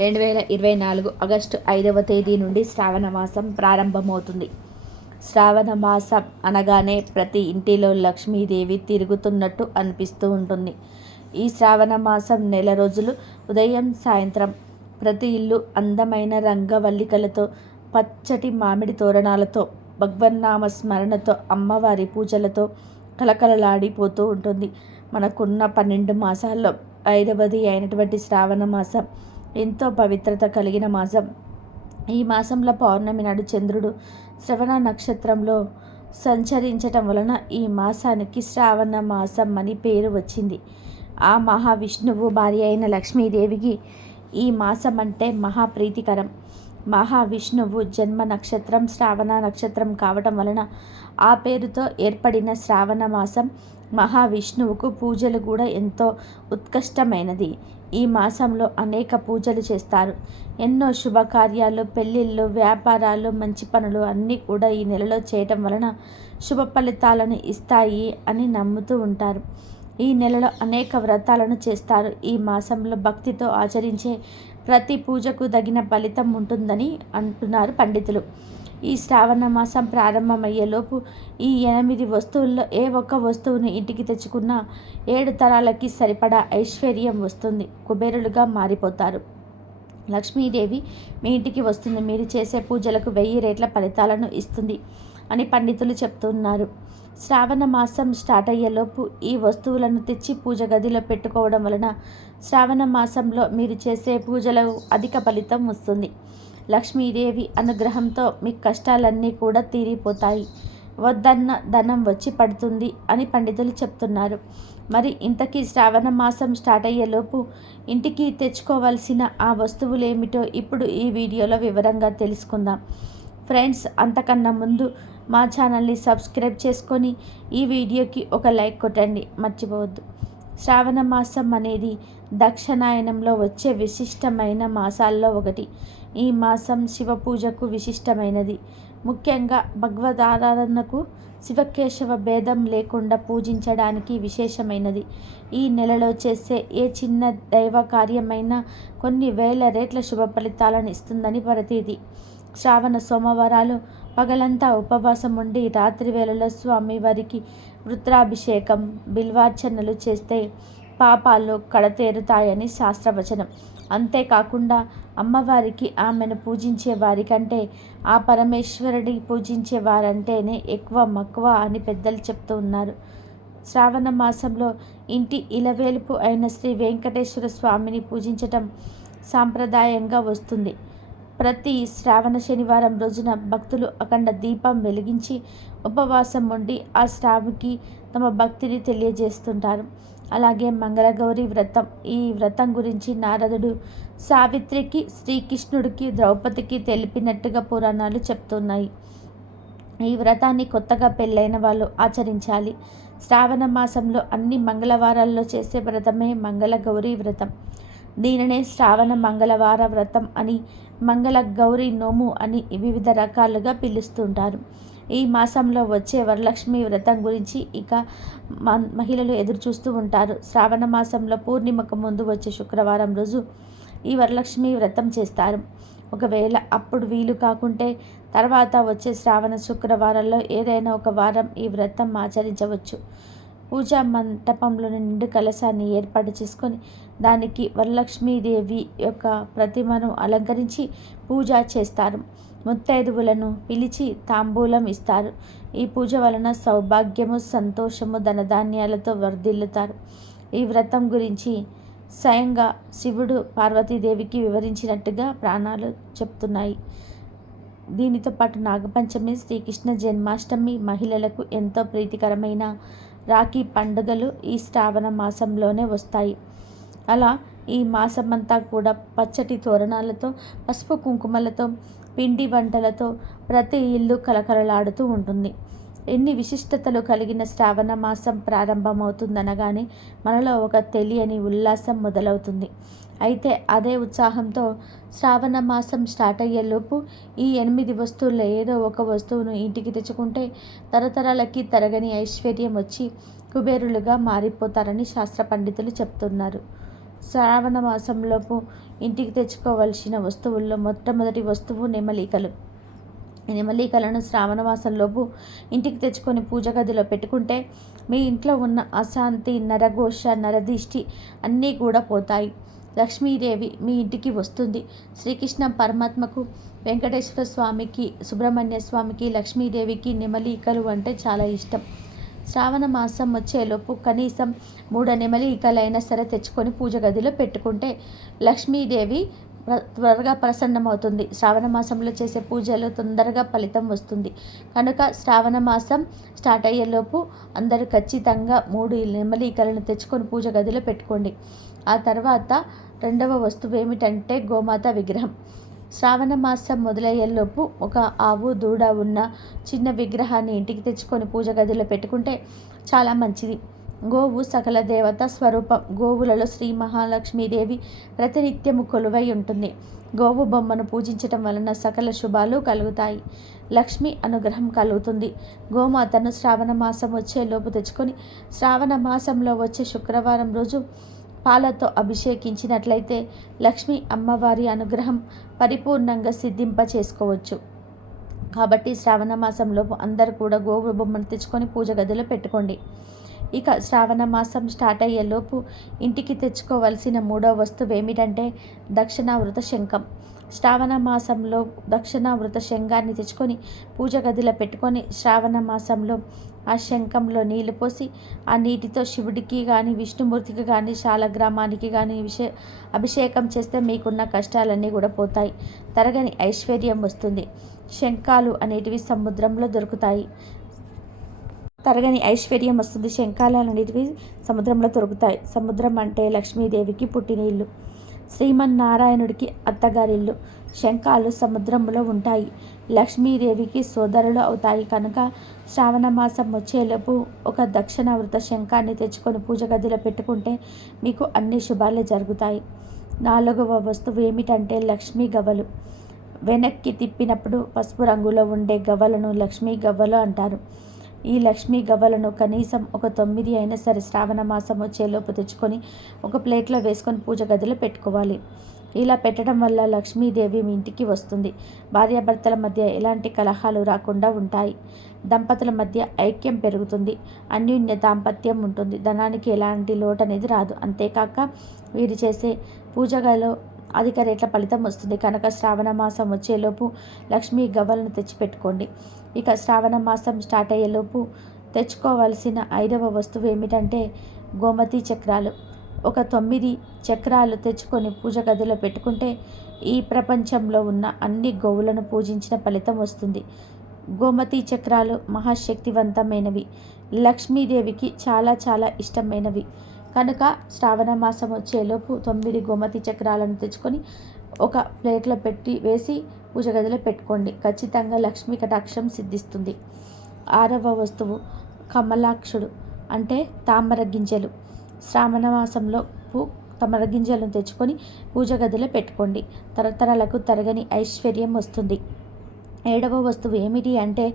రెండు వేల ఇరవై నాలుగు ఆగస్టు ఐదవ తేదీ నుండి శ్రావణ మాసం ప్రారంభమవుతుంది. శ్రావణ మాసం అనగానే ప్రతి ఇంటిలో లక్ష్మీదేవి తిరుగుతున్నట్టు అనిపిస్తూ ఉంటుంది. ఈ శ్రావణ మాసం నెల రోజులు ఉదయం సాయంత్రం ప్రతి ఇల్లు అందమైన రంగవల్లికలతో పచ్చటి మామిడి తోరణాలతో భగవన్నామ స్మరణతో అమ్మవారి పూజలతో కలకలలాడిపోతూ ఉంటుంది. మనకున్న పన్నెండు మాసాల్లో ఐదవది అయినటువంటి శ్రావణ మాసం ఎంతో పవిత్రత కలిగిన మాసం. ఈ మాసంలో పౌర్ణమి నాడు చంద్రుడు శ్రవణ నక్షత్రంలో సంచరించటం వలన ఈ మాసానికి శ్రావణ మాసం అని పేరు వచ్చింది. ఆ మహావిష్ణువు భార్య అయిన లక్ష్మీదేవికి ఈ మాసం అంటే మహాప్రీతికరం. మహావిష్ణువు జన్మ నక్షత్రం శ్రావణ నక్షత్రం కావటం వలన ఆ పేరుతో ఏర్పడిన శ్రావణ మాసం మహావిష్ణువుకు పూజలు కూడా ఎంతో ఉత్కృష్టమైనది. ఈ మాసంలో అనేక పూజలు చేస్తారు. ఎన్నో శుభకార్యాలు పెళ్ళిళ్ళు వ్యాపారాలు మంచి పనులు అన్నీ కూడా ఈ నెలలో చేయటం వలన శుభ ఫలితాలను ఇస్తాయి అని నమ్ముతూ ఉంటారు. ఈ నెలలో అనేక వ్రతాలను చేస్తారు. ఈ మాసంలో భక్తితో ఆచరించే ప్రతి పూజకు తగిన ఫలితం ఉంటుందని అంటున్నారు పండితులు. ఈ శ్రావణ మాసం ప్రారంభమయ్యేలోపు ఈ ఎనిమిది వస్తువుల్లో ఏ ఒక్క వస్తువుని ఇంటికి తెచ్చుకున్నా ఏడు తరాలకి సరిపడా ఐశ్వర్యం వస్తుంది. కుబేరులుగా మారిపోతారు. లక్ష్మీదేవి మీ ఇంటికి వస్తుంది. మీరు చేసే పూజలకు వెయ్యి రేట్ల ఫలితాలను ఇస్తుంది అని పండితులు చెప్తున్నారు. శ్రావణ మాసం స్టార్ట్ అయ్యేలోపు ఈ వస్తువులను తెచ్చి పూజ గదిలో పెట్టుకోవడం వలన శ్రావణ మాసంలో మీరు చేసే పూజలకు అధిక ఫలితం వస్తుంది. లక్ష్మీదేవి అనుగ్రహంతో మీ కష్టాలన్నీ కూడా తీరిపోతాయి. వద్దన్న ధనం వచ్చి పడుతుంది అని పండితులు చెప్తున్నారు. మరి ఇంతకీ శ్రావణ మాసం స్టార్ట్ అయ్యేలోపు ఇంటికి తెచ్చుకోవాల్సిన ఆ వస్తువులు ఏమిటో ఇప్పుడు ఈ వీడియోలో వివరంగా తెలుసుకుందాం. ఫ్రెండ్స్ అంతకన్నా ముందు మా ఛానల్ని సబ్స్క్రైబ్ చేసుకొని ఈ వీడియోకి ఒక లైక్ కొట్టండి. మర్చిపోవద్దు. శ్రావణ మాసం అనేది దక్షిణాయనంలో వచ్చే విశిష్టమైన మాసాల్లో ఒకటి. ఈ మాసం శివ పూజకు విశిష్టమైనది. ముఖ్యంగా భగవదారాధనకు శివకేశవ భేదం లేకుండా పూజించడానికి విశేషమైనది. ఈ నెలలో చేసే ఏ చిన్న దైవ కార్యమైనా కొన్ని వేల రేట్ల శుభ ఫలితాలను ఇస్తుందని ప్రతీది శ్రావణ సోమవారాలు పగలంతా ఉపవాసం ఉండి రాత్రి వేళలో స్వామివారికి వృత్రాభిషేకం బిల్వార్చనలు చేస్తే పాపాలు కడతేరుతాయని శాస్త్రవచనం. అంతేకాకుండా అమ్మవారికి ఆమెను పూజించే వారికంటే ఆ పరమేశ్వరుడి పూజించే వారంటేనే ఎక్కువ మక్కువ అని పెద్దలు చెప్తూ ఉన్నారు. శ్రావణ మాసంలో ఇంటి ఇలవేలుపు అయిన శ్రీ వెంకటేశ్వర స్వామిని పూజించటం సాంప్రదాయంగా వస్తుంది. ప్రతి శ్రావణ శనివారం రోజున భక్తులు అఖండ దీపం వెలిగించి ఉపవాసం ఉండి ఆ శ్రావికి తమ భక్తిని తెలియజేస్తుంటారు. అలాగే మంగళగౌరి వ్రతం. ఈ వ్రతం గురించి నారదుడు సావిత్రికి శ్రీకృష్ణుడికి ద్రౌపదికి తెలిపినట్టుగా పురాణాలు చెప్తున్నాయి. ఈ వ్రతాన్ని కొత్తగా పెళ్ళైన వాళ్ళు ఆచరించాలి. శ్రావణ మాసంలో అన్ని మంగళవారాల్లో చేసే వ్రతమే మంగళ గౌరీ వ్రతం. దీనినే శ్రావణ మంగళవార వ్రతం అని మంగళ గౌరీ నోము అని వివిధ రకాలుగా పిలుస్తుంటారు. ఈ మాసంలో వచ్చే వరలక్ష్మి వ్రతం గురించి ఇక మహిళలు ఎదురు చూస్తూ ఉంటారు. శ్రావణ మాసంలో పూర్ణిమకు ముందు వచ్చే శుక్రవారం రోజు ఈ వరలక్ష్మి వ్రతం చేస్తారు. ఒకవేళ అప్పుడు వీలు కాకుంటే తర్వాత వచ్చే శ్రావణ శుక్రవారంలో ఏదైనా ఒక వారం ఈ వ్రతం ఆచరించవచ్చు. పూజా మంటపంలోని నిండు కలశాన్ని ఏర్పాటు చేసుకొని దానికి వరలక్ష్మీదేవి యొక్క ప్రతిమను అలంకరించి పూజ చేస్తారు. ముత్తైదువులను పిలిచి తాంబూలం ఇస్తారు. ఈ పూజ వలన సౌభాగ్యము సంతోషము ధనధాన్యాలతో వర్ధిల్లుతారు. ఈ వ్రతం గురించి స్వయంగా శివుడు పార్వతీదేవికి వివరించినట్టుగా ప్రాణాలు చెప్తున్నాయి. దీనితో పాటు నాగపంచమి శ్రీకృష్ణ జన్మాష్టమి మహిళలకు ఎంతో ప్రీతికరమైన రాఖీ పండుగలు ఈ శ్రావణ మాసంలోనే వస్తాయి. అలా ఈ మాసమంతా కూడా పచ్చటి తోరణాలతో పసుపు కుంకుమలతో పిండి వంటలతో ప్రతి ఇల్లు కలకలలాడుతూ ఉంటుంది. ఎన్ని విశిష్టతలు కలిగిన శ్రావణ మాసం ప్రారంభమవుతుందనగానే మనలో ఒక తెలియని ఉల్లాసం మొదలవుతుంది. అయితే అదే ఉత్సాహంతో శ్రావణ మాసం స్టార్ట్ అయ్యేలోపు ఈ ఎనిమిది వస్తువుల్లో ఏదో ఒక వస్తువును ఇంటికి తెచ్చుకుంటే తరతరాలకి తరగని ఐశ్వర్యం వచ్చి కుబేరులుగా మారిపోతారని శాస్త్ర పండితులు చెప్తున్నారు. శ్రావణ మాసంలోపు ఇంటికి తెచ్చుకోవలసిన వస్తువుల్లో మొట్టమొదటి వస్తువు నెమలికలు. నెమలికలను శ్రావణ మాసంలోపు ఇంటికి తెచ్చుకొని పూజ గదిలో పెట్టుకుంటే మీ ఇంట్లో ఉన్న అశాంతి నరఘోష నరదిష్టి అన్నీ కూడా పోతాయి. లక్ష్మీదేవి మీ ఇంటికి వస్తుంది. శ్రీకృష్ణ పరమాత్మకు వెంకటేశ్వర స్వామికి సుబ్రహ్మణ్య స్వామికి లక్ష్మీదేవికి నెమలికలు అంటే చాలా ఇష్టం. శ్రావణ మాసం వచ్చేలోపు కనీసం మూడు నెమలికలైనా సరే తెచ్చుకొని పూజ గదిలో పెట్టుకుంటే లక్ష్మీదేవి త్వరగా ప్రసన్నమవుతుంది. శ్రావణ మాసంలో చేసే పూజలు తొందరగా ఫలితం వస్తుంది. కనుక శ్రావణ మాసం స్టార్ట్ అయ్యేలోపు అందరూ ఖచ్చితంగా మూడు నెమలికలను తెచ్చుకొని పూజ గదిలో పెట్టుకోండి. ఆ తర్వాత రెండవ వస్తువు ఏమిటంటే గోమాత విగ్రహం. శ్రావణ మాసం మొదలయ్యేలోపు ఒక ఆవు దూడ ఉన్న చిన్న విగ్రహాన్ని ఇంటికి తెచ్చుకొని పూజ గదిలో పెట్టుకుంటే చాలా మంచిది. గోవు సకల దేవత స్వరూపం. గోవులలో శ్రీ మహాలక్ష్మీదేవి ప్రతినిత్యము కొలువై ఉంటుంది. గోవు బొమ్మను పూజించటం వలన సకల శుభాలు కలుగుతాయి. లక్ష్మి అనుగ్రహం కలుగుతుంది. గోమాతను శ్రావణ మాసం వచ్చే లోపు తెచ్చుకొని శ్రావణ మాసంలో వచ్చే శుక్రవారం రోజు పాలతో అభిషేకించినట్లయితే లక్ష్మి అమ్మవారి అనుగ్రహం పరిపూర్ణంగా సిద్ధింప చేసుకోవచ్చు కాబట్టి శ్రావణ మాసంలోపు అందరూ కూడా గోవు బొమ్మను తెచ్చుకొని పూజ గదిలో పెట్టుకోండి. ఇక శ్రావణ మాసం స్టార్ట్ అయ్యేలోపు ఇంటికి తెచ్చుకోవలసిన మూడో వస్తువు ఏమిటంటే దక్షిణావృత శంఖం శ్రావణ మాసంలో దక్షిణావృత శంఖాన్ని తెచ్చుకొని పూజ గదిలో పెట్టుకొని శ్రావణ మాసంలో ఆ శంఖంలో నీళ్ళు పోసి ఆ నీటితో శివుడికి కానీ విష్ణుమూర్తికి కానీ శాలగ్రామానికి కానీ విషే అభిషేకం చేస్తే మీకున్న కష్టాలన్నీ కూడా పోతాయి. తరగని ఐశ్వర్యం వస్తుంది. శంఖాలు అనేటివి సముద్రంలో దొరుకుతాయి. తరగని ఐశ్వర్యం వస్తుంది. శంఖాలన్నిటివి సముద్రంలో దొరుకుతాయి సముద్రం అంటే లక్ష్మీదేవికి పుట్టినీళ్ళు శ్రీమన్నారాయణుడికి అత్తగారిల్లు శంఖాలు సముద్రంలో ఉంటాయి. లక్ష్మీదేవికి సోదరులు అవుతాయి. కనుక శ్రావణ మాసం వచ్చేలోపు ఒక దక్షిణావృత శంఖాన్ని తెచ్చుకొని పూజ గదిలో పెట్టుకుంటే మీకు అన్ని శుభాలే జరుగుతాయి. నాలుగవ వస్తువు ఏమిటంటే లక్ష్మీ గవ్వలు. వెనక్కి తిప్పినప్పుడు పసుపు రంగులో ఉండే గవ్వలను లక్ష్మీ గవ్వలు అంటారు. ఈ లక్ష్మీ గవ్వలను కనీసం ఒక తొమ్మిది అయినా సరే శ్రావణ మాసం వచ్చేలోపు తెచ్చుకొని ఒక ప్లేట్లో వేసుకొని పూజ గదిలో పెట్టుకోవాలి. ఇలా పెట్టడం వల్ల లక్ష్మీదేవి మీ ఇంటికి వస్తుంది. భార్యాభర్తల మధ్య ఎలాంటి కలహాలు రాకుండా ఉంటాయి. దంపతుల మధ్య ఐక్యం పెరుగుతుంది. అన్యోన్య దాంపత్యం ఉంటుంది. ధనానికి ఎలాంటి లోటు అనేది రాదు. అంతేకాక వీరు చేసే పూజగలో అధిక రేట్ల ఫలితం వస్తుంది. కనుక శ్రావణ మాసం వచ్చేలోపు లక్ష్మీ గవ్వలను తెచ్చిపెట్టుకోండి. ఇక శ్రావణ మాసం స్టార్ట్ అయ్యేలోపు తెచ్చుకోవలసిన ఐదవ వస్తువు ఏమిటంటే గోమతి చక్రాలు. ఒక తొమ్మిది చక్రాలు తెచ్చుకొని పూజ గదిలో పెట్టుకుంటే ఈ ప్రపంచంలో ఉన్న అన్ని గోవులను పూజించిన ఫలితం వస్తుంది. గోమతి చక్రాలు మహాశక్తివంతమైనవి. లక్ష్మీదేవికి చాలా చాలా ఇష్టమైనవి. కనుక శ్రావణ మాసం వచ్చేలోపు తొమ్మిది గోమతి చక్రాలను తెచ్చుకొని ఒక ప్లేట్లో పెట్టి వేసి పూజ గదిలో పెట్టుకోండి. ఖచ్చితంగా లక్ష్మీ కటాక్షం సిద్ధిస్తుంది. ఆరవ వస్తువు కమలాక్షుడు అంటే తామర గింజలు. శ్రావణ మాసంలో తమర గింజలను తెచ్చుకొని పూజ గదిలో పెట్టుకోండి. తరతరాలకు తరగని ఐశ్వర్యం వస్తుంది. ఏడవ వస్తువు ఏమిటి అంటే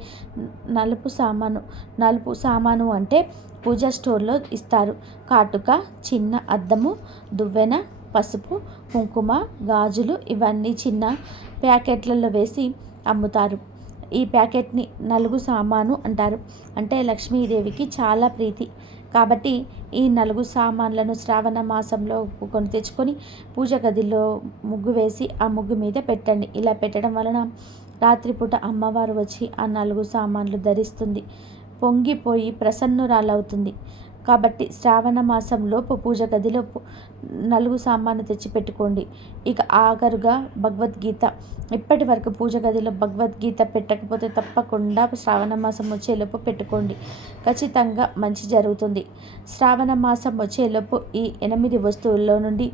నలుపు సామాను. నలుపు సామాను అంటే పూజా స్టోర్లో ఇస్తారు. కాటుక చిన్న అద్దము దువ్వెన పసుపు కుంకుమ గాజులు ఇవన్నీ చిన్న ప్యాకెట్లలో వేసి అమ్ముతారు. ఈ ప్యాకెట్ని నలుగు సామాను అంటారు. అంటే లక్ష్మీదేవికి చాలా ప్రీతి. కాబట్టి ఈ నలుగు సామాన్లను శ్రావణ మాసంలో కొని తెచ్చుకొని పూజ గదిలో ముగ్గు వేసి ఆ ముగ్గు మీద పెట్టండి. ఇలా పెట్టడం వలన రాత్రిపూట అమ్మవారు వచ్చి ఆ నలుగు సామాన్లు ధరిస్తుంది. పొంగిపోయి ప్రసన్నురాలవుతుంది. కాబట్టి శ్రావణ మాసంలోపు పూజ గదిలో నలుగు సామాను తెచ్చిపెట్టుకోండి. ఇక ఆఖరుగా భగవద్గీత. ఇప్పటి వరకు పూజ గదిలో భగవద్గీత పెట్టకపోతే తప్పకుండా శ్రావణ మాసం వచ్చేలోపు పెట్టుకోండి. ఖచ్చితంగా మంచి జరుగుతుంది. శ్రావణ మాసం వచ్చేలోపు ఈ ఎనిమిది వస్తువుల్లో నుండి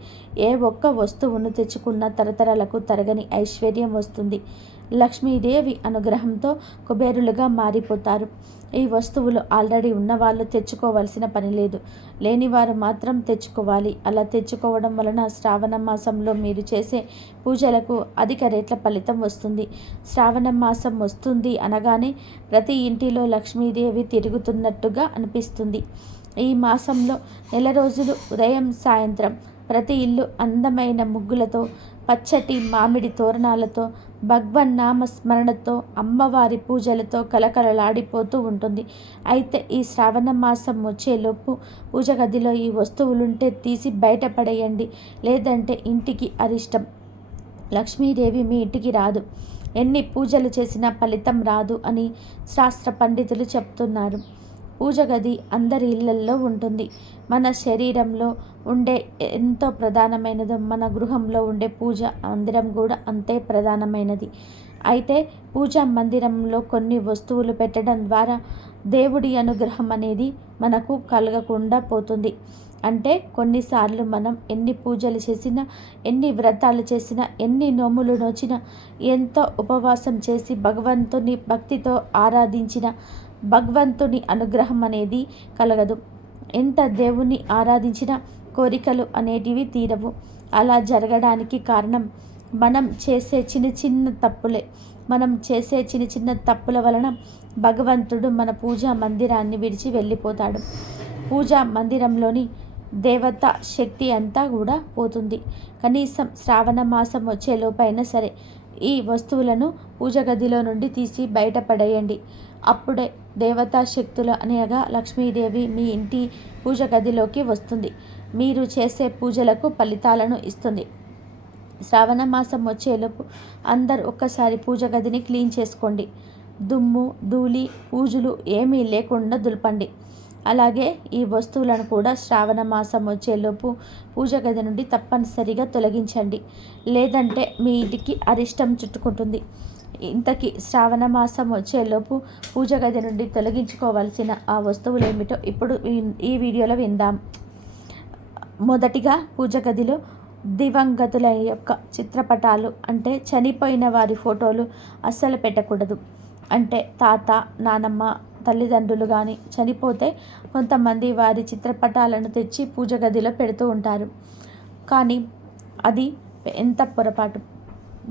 ఏ ఒక్క వస్తువును తెచ్చుకున్న తరతరాలకు తరగని ఐశ్వర్యం వస్తుంది. లక్ష్మీదేవి అనుగ్రహంతో కుబేరులుగా మారిపోతారు. ఈ వస్తువులు ఆల్రెడీ ఉన్నవాళ్ళు తెచ్చుకోవాల్సిన పని లేదు. లేనివారు మాత్రం తెచ్చుకోవాలి. అలా తెచ్చుకోవడం వలన శ్రావణ మాసంలో మీరు చేసే పూజలకు అధిక రేట్ల ఫలితం వస్తుంది. శ్రావణ మాసం వస్తుంది అనగానే ప్రతి ఇంటిలో లక్ష్మీదేవి తిరుగుతున్నట్టుగా అనిపిస్తుంది. ఈ మాసంలో నెల రోజులు ఉదయం సాయంత్రం ప్రతి ఇల్లు అందమైన ముగ్గులతో పచ్చటి మామిడి తోరణాలతో భగవన్ నామస్మరణతో అమ్మవారి పూజలతో కలకలలాడిపోతూ ఉంటుంది. అయితే ఈ శ్రావణ మాసం వచ్చేలోపు పూజ గదిలో ఈ వస్తువులుంటే తీసి బయటపడేయండి లేదంటే ఇంటికి అరిష్టం. లక్ష్మీదేవి మీ ఇంటికి రాదు. ఎన్ని పూజలు చేసినా ఫలితం రాదు అని శాస్త్ర పండితులు చెప్తున్నారు. పూజ గది అందరి ఇళ్ళల్లో ఉంటుంది. మన శరీరంలో ఉండే ఎంతో ప్రధానమైనదో మన గృహంలో ఉండే పూజ మందిరం కూడా అంతే ప్రధానమైనది. అయితే పూజా మందిరంలో కొన్ని వస్తువులు పెట్టడం ద్వారా దేవుడి అనుగ్రహం అనేది మనకు కలగకుండా పోతుంది. అంటే కొన్నిసార్లు మనం ఎన్ని పూజలు చేసినా ఎన్ని వ్రతాలు చేసినా ఎన్ని నోములు నోచినా ఎంతో ఉపవాసం చేసి భగవంతుని భక్తితో ఆరాధించిన భగవంతుని అనుగ్రహం అనేది కలగదు. ఎంత దేవుని ఆరాధించిన కోరికలు అనేటివి తీరవు. అలా జరగడానికి కారణం మనం చేసే చిన్న చిన్న తప్పులే. మనం చేసే చిన్న చిన్న తప్పుల వలన భగవంతుడు మన పూజా మందిరాన్ని విడిచి వెళ్ళిపోతాడు. పూజా మందిరంలోని దేవత శక్తి అంతా కూడా పోతుంది. కనీసం శ్రావణ మాసం వచ్చేలోపైనా సరే ఈ వస్తువులను పూజ గదిలో నుండి తీసి బయటపడేయండి అప్పుడే దేవతా శక్తులు అనగా లక్ష్మీదేవి మీ ఇంటి పూజ గదిలోకి వస్తుంది. మీరు చేసే పూజలకు ఫలితాలను ఇస్తుంది. శ్రావణ మాసం వచ్చేలోపు అందరు ఒక్కసారి పూజ గదిని క్లీన్ చేసుకోండి. దుమ్ము ధూళి పూజలు ఏమీ లేకుండా దులపండి. అలాగే ఈ వస్తువులను కూడా శ్రావణ మాసం వచ్చేలోపు పూజ గది నుండి తప్పనిసరిగా తొలగించండి. లేదంటే మీ ఇంటికి అరిష్టం చుట్టుకుంటుంది. ఇంతకీ శ్రావణ మాసం వచ్చేలోపు పూజ గది నుండి తొలగించుకోవాల్సిన ఆ వస్తువులు ఏమిటో ఇప్పుడు ఈ వీడియోలో విందాం. మొదటిగా పూజ గదిలో దివంగతుల యొక్క చిత్రపటాలు అంటే చనిపోయిన వారి ఫోటోలు అస్సలు పెట్టకూడదు. అంటే తాత నానమ్మ తల్లిదండ్రులు కానీ చనిపోతే కొంతమంది వారి చిత్రపటాలను తెచ్చి పూజ గదిలో పెడుతూ ఉంటారు. కానీ అది ఎంత పొరపాటు?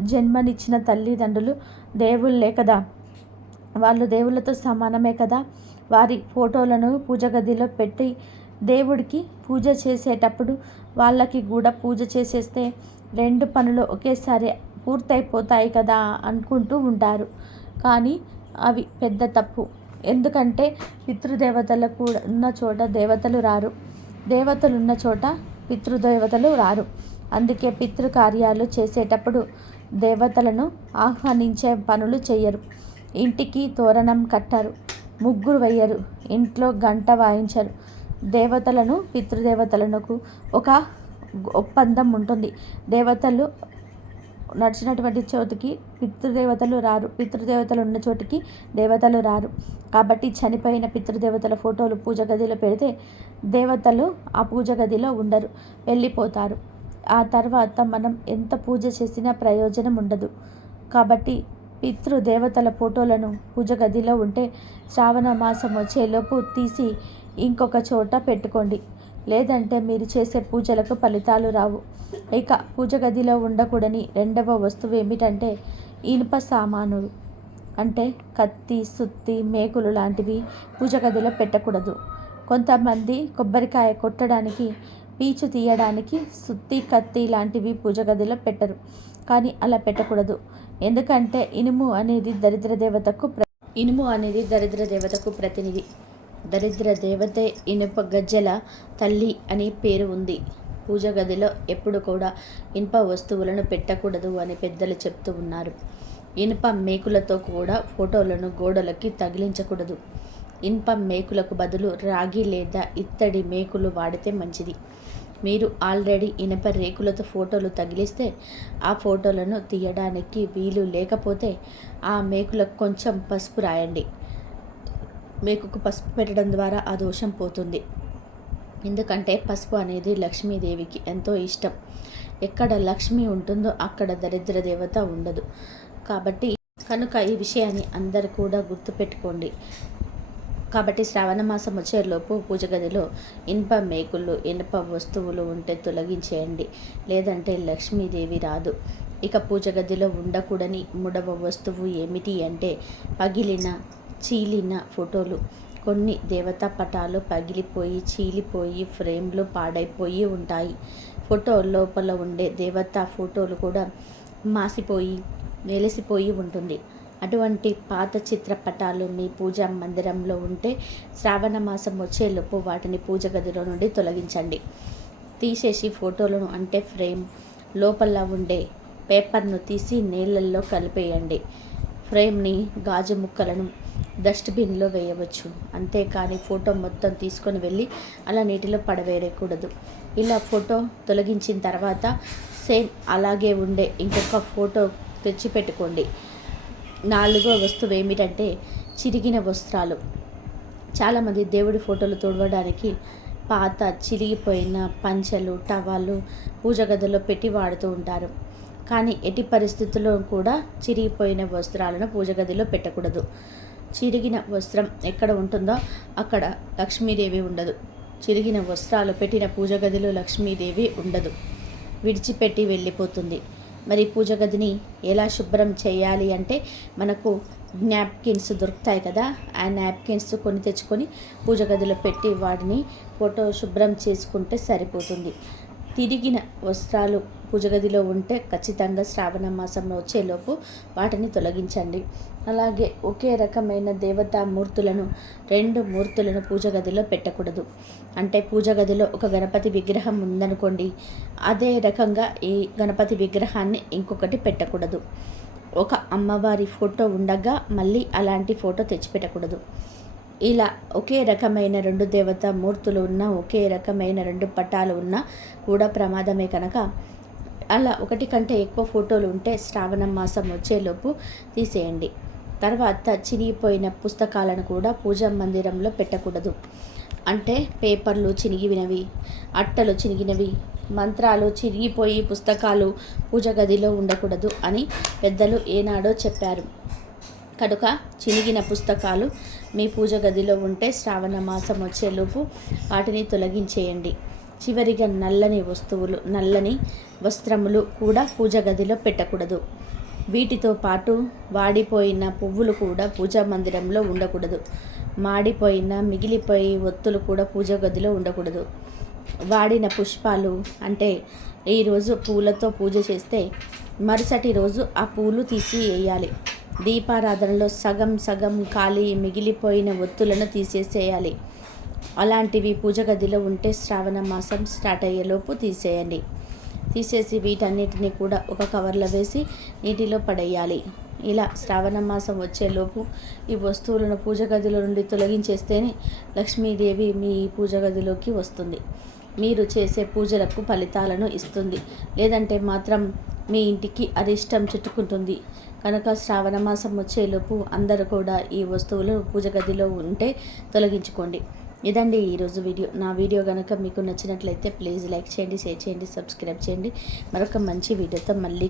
జన్మనిచ్చిన తల్లిదండ్రులు దేవుళ్ళే కదా. వాళ్ళు దేవుళ్ళతో సమానమే కదా. వారి ఫోటోలను పూజ గదిలో పెట్టి దేవుడికి పూజ చేసేటప్పుడు వాళ్ళకి కూడా పూజ చేసేస్తే రెండు పనులు ఒకేసారి పూర్తయిపోతాయి కదా అనుకుంటూ ఉంటారు. కానీ అవి పెద్ద తప్పు. ఎందుకంటే పితృదేవతలు కూడా ఉన్న చోట దేవతలు రారు. దేవతలు ఉన్న చోట పితృదేవతలు రారు. అందుకే పితృకార్యాలు చేసేటప్పుడు దేవతలను ఆహ్వానించే పనులు చేయరు ఇంటికి తోరణం కట్టరు. ముగ్గురు వేయరు ఇంట్లో గంట వాయించరు. దేవతలను పితృదేవతలకు ఒక ఒప్పందం ఉంటుంది. దేవతలు నడిచినటువంటి చోటికి పితృదేవతలు రారు. పితృదేవతలు ఉన్న చోటికి దేవతలు రారు. కాబట్టి చనిపోయిన పితృదేవతల ఫోటోలు పూజ గదిలో పెడితే దేవతలు ఆ పూజ గదిలో ఉండరు. వెళ్ళిపోతారు. ఆ తర్వాత మనం ఎంత పూజ చేసినా ప్రయోజనం ఉండదు. కాబట్టి పితృదేవతల ఫోటోలను పూజ గదిలో ఉంటే శ్రావణ మాసం వచ్చేలోపు తీసి ఇంకొక చోట పెట్టుకోండి. లేదంటే మీరు చేసే పూజలకు ఫలితాలు రావు. ఇక పూజ గదిలో ఉండకూడని రెండవ వస్తువు ఏమిటంటే ఇనుప సామానులు. అంటే కత్తి సుత్తి మేకులు లాంటివి పూజ గదిలో పెట్టకూడదు. కొంతమంది కొబ్బరికాయ కొట్టడానికి పీచు తీయడానికి సుత్తి కత్తి లాంటివి పూజ గదిలో పెట్టరు. కానీ అలా పెట్టకూడదు. ఎందుకంటే ఇనుము అనేది దరిద్ర దేవతకు ఇనుము అనేది దరిద్ర దేవతకు ప్రతినిధి. దరిద్ర దేవతే ఇనుప గజ్జల తల్లి అని పేరు ఉంది. పూజ గదిలో ఎప్పుడు కూడా ఇనుప వస్తువులను పెట్టకూడదు అని పెద్దలు చెప్తూ ఉన్నారు. ఇనుప మేకులతో కూడా ఫోటోలను గోడలకి తగిలించకూడదు. ఇనుప మేకులకు బదులు రాగి లేదా ఇత్తడి మేకులు వాడితే మంచిది. మీరు ఆల్రెడీ ఇనప రేకులతో ఫోటోలు తగిలిస్తే ఆ ఫోటోలను తీయడానికి వీలు లేకపోతే ఆ మేకులకు కొంచెం పసుపు రాయండి. మేకుకు పసుపు పెట్టడం ద్వారా ఆ దోషం పోతుంది. ఎందుకంటే పసుపు అనేది లక్ష్మీదేవికి ఎంతో ఇష్టం. ఎక్కడ లక్ష్మి ఉంటుందో అక్కడ దరిద్ర దేవత ఉండదు. కాబట్టి కనుక ఈ విషయాన్ని అందరు కూడా గుర్తుపెట్టుకోండి. కాబట్టి శ్రావణ మాసం వచ్చేలోపు పూజ గదిలో ఇనుప మేకులు ఇనుప వస్తువులు ఉంటే తొలగించేయండి. లేదంటే లక్ష్మీదేవి రాదు. ఇక పూజ గదిలో ఉండకూడని మూడవ వస్తువు ఏమిటి అంటే పగిలిన చీలిన ఫోటోలు. కొన్ని దేవతా పటాలు పగిలిపోయి చీలిపోయి ఫ్రేమ్లు పాడైపోయి ఉంటాయి. ఫోటో లోపల ఉండే దేవత ఫోటోలు కూడా మాసిపోయి వెలిసిపోయి ఉంటుంది. అటువంటి పాత చిత్రపటాలు మీ పూజా మందిరంలో ఉంటే శ్రావణ మాసం వచ్చేలోపు వాటిని పూజ గదిలో నుండి తొలగించండి. తీసేసి ఫోటోలను అంటే ఫ్రేమ్ లోపల ఉండే పేపర్ను తీసి నీళ్ళల్లో కలిపేయండి. ఫ్రేమ్ని గాజు ముక్కలను డస్ట్బిన్లో వేయవచ్చు. అంతేకాని ఫోటో మొత్తం తీసుకొని వెళ్ళి అలా నీటిలో పడవేయకూడదు. ఇలా ఫోటో తొలగించిన తర్వాత సేమ్ అలాగే ఉండే ఇంకొక ఫోటో తెచ్చి పెట్టుకోండి నాలుగో వస్తువు ఏమిటంటే చిరిగిన వస్త్రాలు. చాలామంది దేవుడి ఫోటోలు తోడవడానికి పాత చిరిగిపోయిన పంచెలు టవాలు పూజ గదిలో పెట్టి వాడుతూ ఉంటారు. కానీ ఎట్టి పరిస్థితుల్లో కూడా చిరిగిపోయిన వస్త్రాలను పూజ గదిలో పెట్టకూడదు. చిరిగిన వస్త్రం ఎక్కడ ఉంటుందో అక్కడ లక్ష్మీదేవి ఉండదు. చిరిగిన వస్త్రాలు పెట్టిన పూజ గదిలో లక్ష్మీదేవి ఉండదు. విడిచిపెట్టి వెళ్ళిపోతుంది. మరి పూజ గదిని ఎలా శుభ్రం చేయాలి అంటే మనకు నాప్కిన్స్ దొరుకుతాయి కదా ఆ నాప్కిన్స్ కొని తెచ్చుకొని పూజ గదిలో పెట్టి వాటిని ఫోటో శుభ్రం చేసుకుంటే సరిపోతుంది. తిరిగిన వస్త్రాలు పూజగదిలో ఉంటే ఖచ్చితంగా శ్రావణ మాసంలో వచ్చేలోపు వాటిని తొలగించండి. అలాగే ఒకే రకమైన దేవతా మూర్తులను రెండు మూర్తులను పూజగదిలో పెట్టకూడదు. అంటే పూజగదిలో ఒక గణపతి విగ్రహం ఉందనుకోండి అదే రకంగా ఈ గణపతి విగ్రహాన్ని ఇంకొకటి పెట్టకూడదు. ఒక అమ్మవారి ఫోటో ఉండగా మళ్ళీ అలాంటి ఫోటో తెచ్చిపెట్టకూడదు. ఇలా ఒకే రకమైన రెండు దేవత మూర్తులు ఉన్న ఒకే రకమైన రెండు పటాలు ఉన్న కూడా ప్రమాదమే కనుక. అలా ఒకటి కంటే ఎక్కువ ఫోటోలు ఉంటే శ్రావణ మాసం వచ్చేలోపు తీసేయండి. తర్వాత చినిగిపోయిన పుస్తకాలను కూడా పూజా మందిరంలో పెట్టకూడదు. అంటే పేపర్లు చినిగినవి అట్టలు చినిగినవి మంత్రాలు చిరిగిపోయి పుస్తకాలు పూజ గదిలో ఉండకూడదు అని పెద్దలు ఏనాడో చెప్పారు. కనుక చినిగిన పుస్తకాలు మీ పూజ గదిలో ఉంటే శ్రావణ మాసం వచ్చేలోపు వాటిని తొలగించేయండి. చివరిగా నల్లని వస్తువులు నల్లని వస్త్రములు కూడా పూజ గదిలో పెట్టకూడదు. వీటితో పాటు వాడిపోయిన పువ్వులు కూడా పూజా మందిరంలో ఉండకూడదు. మాడిపోయిన మిగిలిపోయి ఒత్తులు కూడా పూజ గదిలో ఉండకూడదు. వాడిన పుష్పాలు అంటే ఈరోజు పూలతో పూజ చేస్తే మరుసటి రోజు ఆ పూలు తీసి వేయాలి. దీపారాధనలో సగం సగం ఖాళీ మిగిలిపోయిన ఒత్తులను తీసేసేయాలి. అలాంటివి పూజ గదిలో ఉంటే శ్రావణ మాసం స్టార్ట్ అయ్యేలోపు తీసేయండి. తీసేసి వీటన్నిటిని కూడా ఒక కవర్లో వేసి నీటిలో పడేయాలి. ఇలా శ్రావణ మాసం వచ్చేలోపు ఈ వస్తువులను పూజ గదిలో నుండి తొలగించేస్తేనే లక్ష్మీదేవి మీ పూజ గదిలోకి వస్తుంది. మీరు చేసే పూజలకు ఫలితాలను ఇస్తుంది. లేదంటే మాత్రం మీ ఇంటికి అరిష్టం చుట్టుకుంటుంది. కనుక శ్రావణ మాసం వచ్చేలోపు అందరూ కూడా ఈ వస్తువులు పూజ గదిలో ఉంటే తొలగించుకోండి. ఇదండి ఈరోజు వీడియో. నా వీడియో కనుక మీకు నచ్చినట్లయితే ప్లీజ్ లైక్ చేయండి షేర్ చేయండి సబ్స్క్రైబ్ చేయండి. మరొక మంచి వీడియోతో మళ్ళీ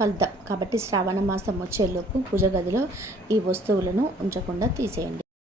కలుద్దాం. కాబట్టి శ్రావణ మాసం వచ్చేలోపు పూజ గదిలో ఈ వస్తువులను ఉంచకుండా తీసేయండి.